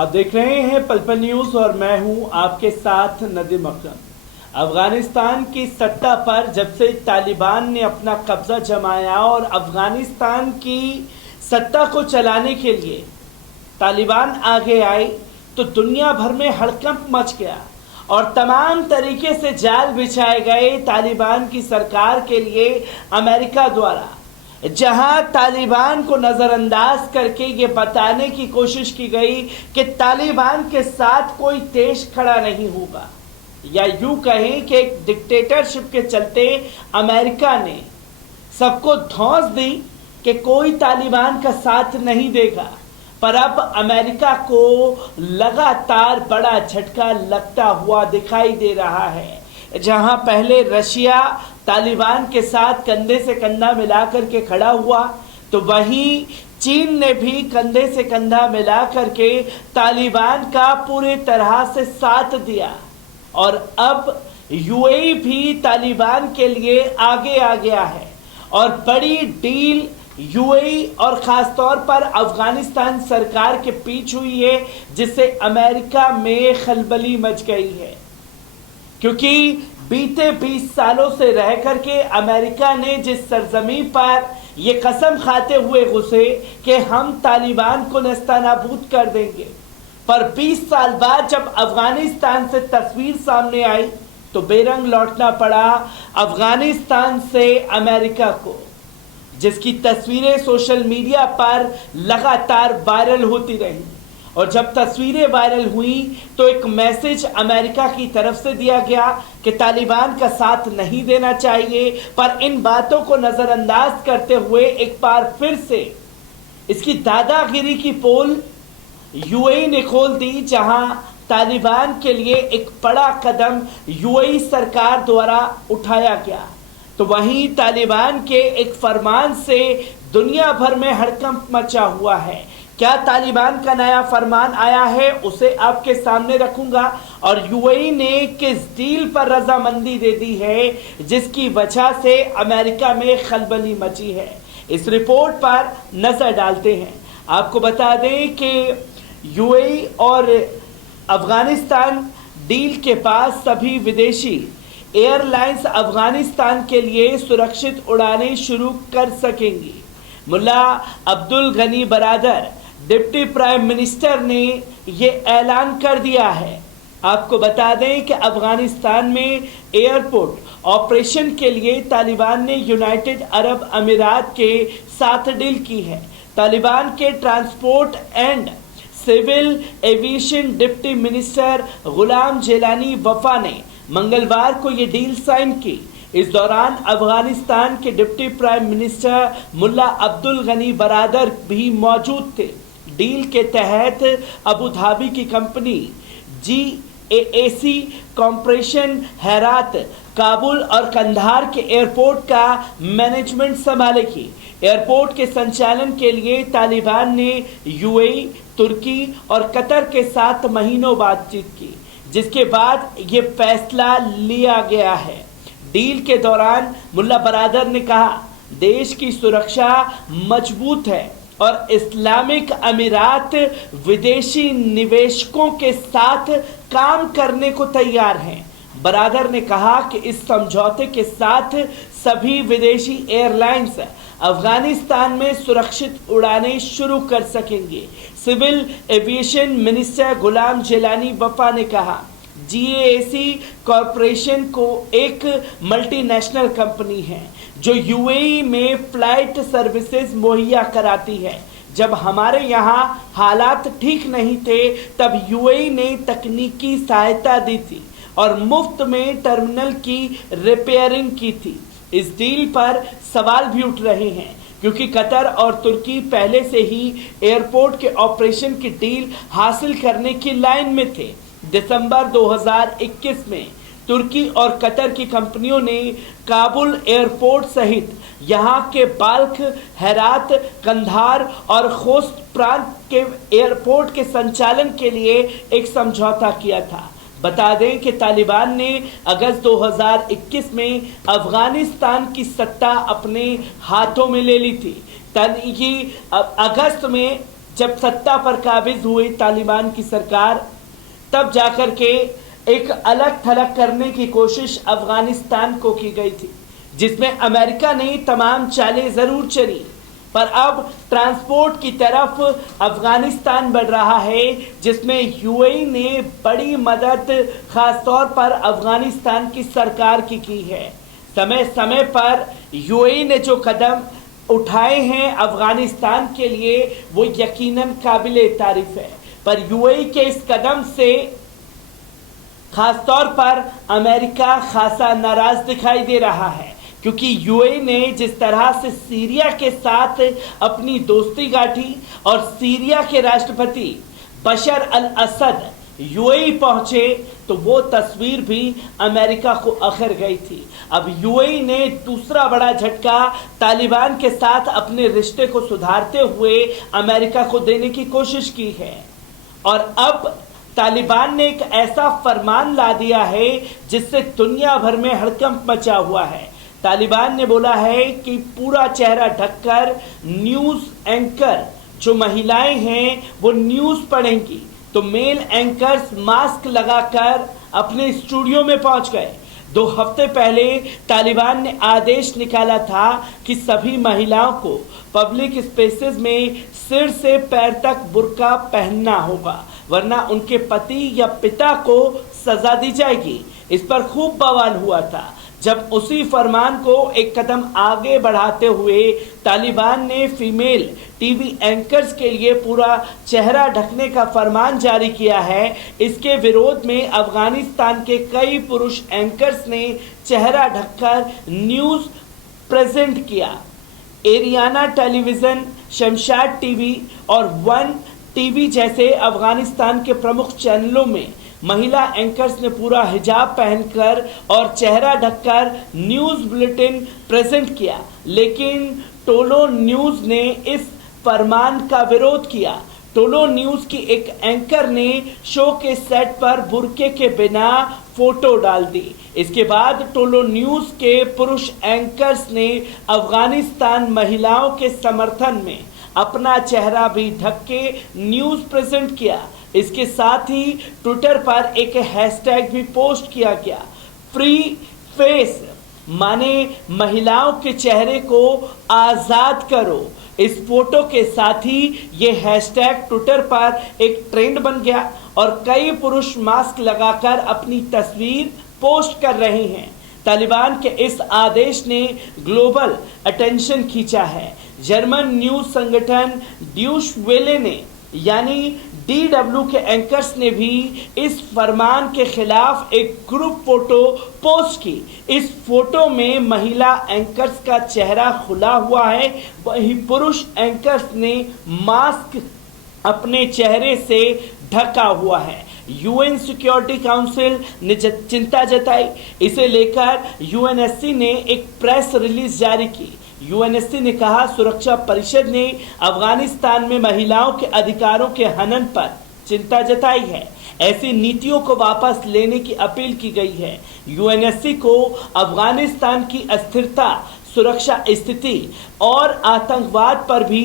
आप देख रहे हैं पल पल न्यूज और मैं हूं आपके साथ नदीम अकरम। अफगानिस्तान की सत्ता पर जब से तालिबान ने अपना कब्जा जमाया और अफगानिस्तान की सत्ता को चलाने के लिए तालिबान आगे आई तो दुनिया भर में हड़कंप मच गया और तमाम तरीके से जाल बिछाए गए तालिबान की सरकार के लिए अमेरिका द्वारा, जहां तालिबान को नजरअंदाज करके ये बताने की कोशिश की गई कि तालिबान के साथ कोई देश खड़ा नहीं होगा, या यूं कहें कि एक डिक्टेटरशिप के चलते अमेरिका ने सबको धौंस दी कि कोई तालिबान का साथ नहीं देगा। पर अब अमेरिका को लगातार बड़ा झटका लगता हुआ दिखाई दे रहा है। जहां पहले रशिया तालिबान के साथ कंधे से कंधा मिलाकर के खड़ा हुआ, तो वहीं चीन ने भी कंधे से कंधा मिलाकर के तालिबान का पूरी तरह से साथ दिया और अब यूएई भी तालिबान के लिए आगे आ गया है और बड़ी डील यूएई और खास तौर पर अफगानिस्तान सरकार के बीच हुई है, जिससे अमेरिका में खलबली मच गई है। क्योंकि बीते 20 सालों से रह करके अमेरिका ने जिस सरजमी पर ये कसम खाते हुए घुसे कि हम तालिबान को नेस्तनाबूद कर देंगे, पर 20 साल बाद जब अफगानिस्तान से तस्वीर सामने आई तो बेरंग लौटना पड़ा अफगानिस्तान से अमेरिका को, जिसकी तस्वीरें सोशल मीडिया पर लगातार वायरल होती रही। और जब तस्वीरें वायरल हुई तो एक मैसेज अमेरिका की तरफ से दिया गया कि तालिबान का साथ नहीं देना चाहिए, पर इन बातों को नजरअंदाज करते हुए एक बार फिर से इसकी दादागिरी की पोल यूएई ने खोल दी, जहां तालिबान के लिए एक बड़ा कदम यूएई सरकार द्वारा उठाया गया। तो वहीं तालिबान के एक फरमान से दुनिया भर में हड़कंप मचा हुआ है। क्या तालिबान का नया फरमान आया है, उसे आपके सामने रखूंगा और यूएई ने किस डील पर रजामंदी दे दी है जिसकी वजह से अमेरिका में खलबली मची है। इस रिपोर्ट पर नजर डालते हैं। आपको बता दें कि यूएई और अफगानिस्तान डील के पास सभी विदेशी एयरलाइंस अफगानिस्तान के लिए सुरक्षित उड़ानें शुरू कर सकेंगी। मुल्ला Abdul Ghani Baradar deputy prime minister ने ये ऐलान कर दिया है। आपको बता दें कि अफगानिस्तान में एयरपोर्ट ऑपरेशन के लिए तालिबान ने यूनाइटेड अरब अमीरात के साथ डील की है। तालिबान के transport and civil aviation deputy minister Ghulam Jelani Wafa ने मंगलवार को ये डील साइन की। इस दौरान अफगानिस्तान के डिप्टी प्राइम मिनिस्टर मुल्ला अब्दुल गनी बरादर भी मौजूद थे। डील के तहत अबू धाबी की company GAAC corporation Herat, Kabul और कंधार के एयरपोर्ट का मैनेजमेंट संभालेगी। एयरपोर्ट के संचालन के लिए तालिबान ने यूएई, तुर्की और कतर के साथ महीनों बातचीत की, जिसके बाद ये फैसला लिया गया है। डील के दौरान मुल्ला बरादर ने कहा, देश की सुरक्षा मजबूत है और इस्लामिक अमीरात विदेशी निवेशकों के साथ काम करने को तैयार हैं। बरादर ने कहा कि इस समझौते के साथ सभी विदेशी एयरलाइंस अफगानिस्तान में सुरक्षित उड़ानें शुरू कर सकेंगे। Civil aviation minister Ghulam Jelani Wafa ने कहा, GAAC कॉरपोरेशन को एक मल्टीनेशनल कंपनी है जो यूएई में फ्लाइट सर्विसेज मुहैया कराती है। जब हमारे यहाँ हालात ठीक नहीं थे तब यूएई ने तकनीकी सहायता दी थी और मुफ्त में टर्मिनल की रिपेयरिंग की थी। इस डील पर सवाल भी उठ रहे हैं क्योंकि कतर और तुर्की पहले से ही एयरपोर्ट के ऑपरेशन की डील हासिल करने की लाइन में थे। दिसंबर 2021 में तुर्की और कतर की कंपनियों ने काबुल एयरपोर्ट सहित यहां के बाल्ख, हेरात, कंधार और खोस्त प्रांत के एयरपोर्ट के संचालन के लिए एक समझौता किया था। बता दें कि तालिबान ने अगस्त 2021 में अफगानिस्तान की सत्ता अपने हाथों में ले ली थी। अगस्त में जब सत्ता पर काबिज हुई तालिबान की सरकार, तब जाकर के एक अलग थलग करने की कोशिश अफगानिस्तान को की गई थी, जिसमें अमेरिका ने तमाम चालें ज़रूर चली, पर अब ट्रांसपोर्ट की तरफ अफगानिस्तान बढ़ रहा है, जिसमें यूएई ने बड़ी मदद खास तौर पर अफगानिस्तान की सरकार की है। समय समय पर यूएई ने जो कदम उठाए हैं अफगानिस्तान के लिए, वो यकीनन काबिले तारीफ है, पर यूएई के इस कदम से खास तौर पर अमेरिका खासा नाराज दिखाई दे रहा है, क्योंकि यूएई ने जिस तरह से सीरिया के साथ अपनी दोस्ती गांठी और सीरिया के राष्ट्रपति बशर अल असद यूएई पहुंचे, तो वो तस्वीर भी अमेरिका को अखर गई थी। अब यूएई ने दूसरा बड़ा झटका तालिबान के साथ अपने रिश्ते को सुधारते हुए अमेरिका को देने की कोशिश की है, और अब तालिबान ने एक ऐसा फरमान ला दिया है जिससे दुनिया भर में हड़कंप मचा हुआ है। तालिबान ने बोला है कि पूरा चेहरा ढककर न्यूज़ एंकर जो महिलाएं हैं वो न्यूज़ पढ़ेंगी, तो मेल एंकर्स मास्क लगाकर अपने स्टूडियो में पहुंच गए। 2 हफ्ते पहले तालिबान ने आदेश निकाला था कि सभी महिलाओं को पब्लिक स्पेसेस में सिर से पैर तक बुर्का पहनना होगा, वरना उनके पति या पिता को सजा दी जाएगी। इस पर खूब बवाल हुआ था, जब उसी फरमान को एक कदम आगे बढ़ाते हुए तालिबान ने फीमेल टीवी एंकर्स के लिए पूरा चेहरा ढकने का फरमान जारी किया है। इसके विरोध में अफगानिस्तान के कई पुरुष एंकर्स ने चेहरा ढककर न्यूज़ प्रेजेंट किया। एरियाना टेलीविज़न, शमशाद टीवी और वन टीवी जैसे अफगानिस्तान के प्रमुख चैनलों में महिला एंकर्स ने पूरा हिजाब पहनकर और चेहरा ढककर न्यूज़ बुलेटिन प्रेजेंट किया, लेकिन टोलो न्यूज़ ने इस फरमान का विरोध किया। टोलो न्यूज़ की एक एंकर ने शो के सेट पर बुर्के के बिना फोटो डाल दी। इसके बाद टोलो न्यूज़ के पुरुष एंकर्स ने अफगानिस्तान महिलाओं के समर्थन में अपना चेहरा भी ढक के न्यूज़ प्रेजेंट किया। इसके साथ ही ट्विटर पर एक हैशटैग भी पोस्ट किया गया, फ्री फेस, माने महिलाओं के चेहरे को आज़ाद करो। इस फोटो के साथ ही ये हैशटैग ट्विटर पर एक ट्रेंड बन गया और कई पुरुष मास्क लगाकर अपनी तस्वीर पोस्ट कर रहे हैं। तालिबान के इस आदेश ने ग्लोबल अटेंशन खींचा है। जर्मन न्यूज़ संगठन ड्यूश वेले ने यानी DW के एंकर्स ने भी इस फरमान के खिलाफ एक ग्रुप फोटो पोस्ट की। इस फोटो में महिला एंकर्स का चेहरा खुला हुआ है, वहीं पुरुष एंकर्स ने मास्क अपने चेहरे से ढका हुआ है। यूएन सिक्योरिटी काउंसिल ने चिंता जताई। इसे लेकर यूएनएससी ने एक प्रेस रिलीज जारी की। यूएनएससी ने कहा, सुरक्षा परिषद ने अफगानिस्तान में महिलाओं के अधिकारों के हनन पर चिंता जताई है। ऐसी नीतियों को वापस लेने की अपील की गई है। यूएनएससी को अफगानिस्तान की अस्थिरता, सुरक्षा स्थिति और आतंकवाद पर भी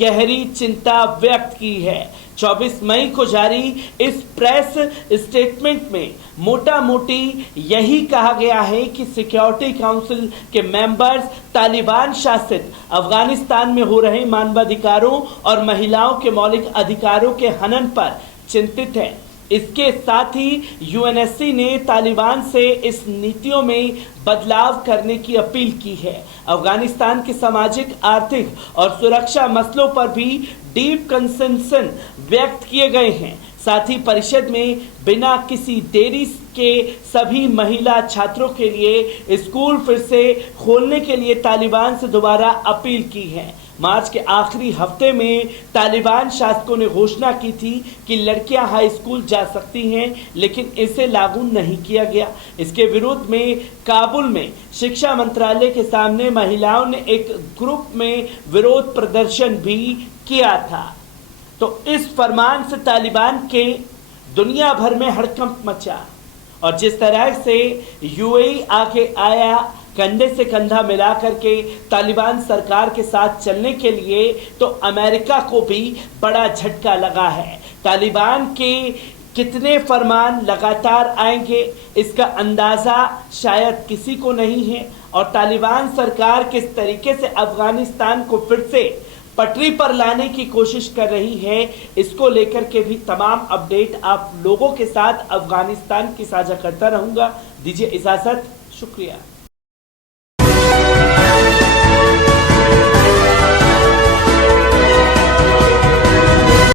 गहरी चिंता व्यक्त की है। 24 मई को जारी इस प्रेस स्टेटमेंट में मोटा मोटी यही कहा गया है कि सिक्योरिटी काउंसिल के मेंबर्स तालिबान शासित अफगानिस्तान में हो रहे मानवाधिकारों और महिलाओं के मौलिक अधिकारों के हनन पर चिंतित है। इसके साथ ही यूएनएससी ने तालिबान से इस नीतियों में बदलाव करने की अपील की है। अफगानिस्तान के सामाजिक, आर्थिक और सुरक्षा मसलों पर भी डीप कंसेंसस व्यक्त किए गए हैं। साथ ही परिषद में बिना किसी देरी के सभी महिला छात्रों के लिए स्कूल फिर से खोलने के लिए तालिबान से दोबारा अपील की है। मार्च के आखिरी हफ्ते में तालिबान शासकों ने घोषणा की थी कि लड़कियां हाई स्कूल जा सकती हैं, लेकिन इसे लागू नहीं किया गया। इसके विरोध में काबुल में शिक्षा मंत्रालय के सामने महिलाओं ने एक ग्रुप में विरोध प्रदर्शन भी किया था। तो इस फरमान से तालिबान के दुनिया भर में हड़कंप मचा और जिस तरह से यूएई आगे आया, कंधे से कंधा मिला करके तालिबान सरकार के साथ चलने के लिए, तो अमेरिका को भी बड़ा झटका लगा है। तालिबान के कितने फरमान लगातार आएंगे इसका अंदाज़ा शायद किसी को नहीं है, और तालिबान सरकार किस तरीके से अफगानिस्तान को फिर से पटरी पर लाने की कोशिश कर रही है, इसको लेकर के भी तमाम अपडेट आप लोगों के साथ अफगानिस्तान की साझा करता रहूँगा। दीजिए इजाज़त, शुक्रिया।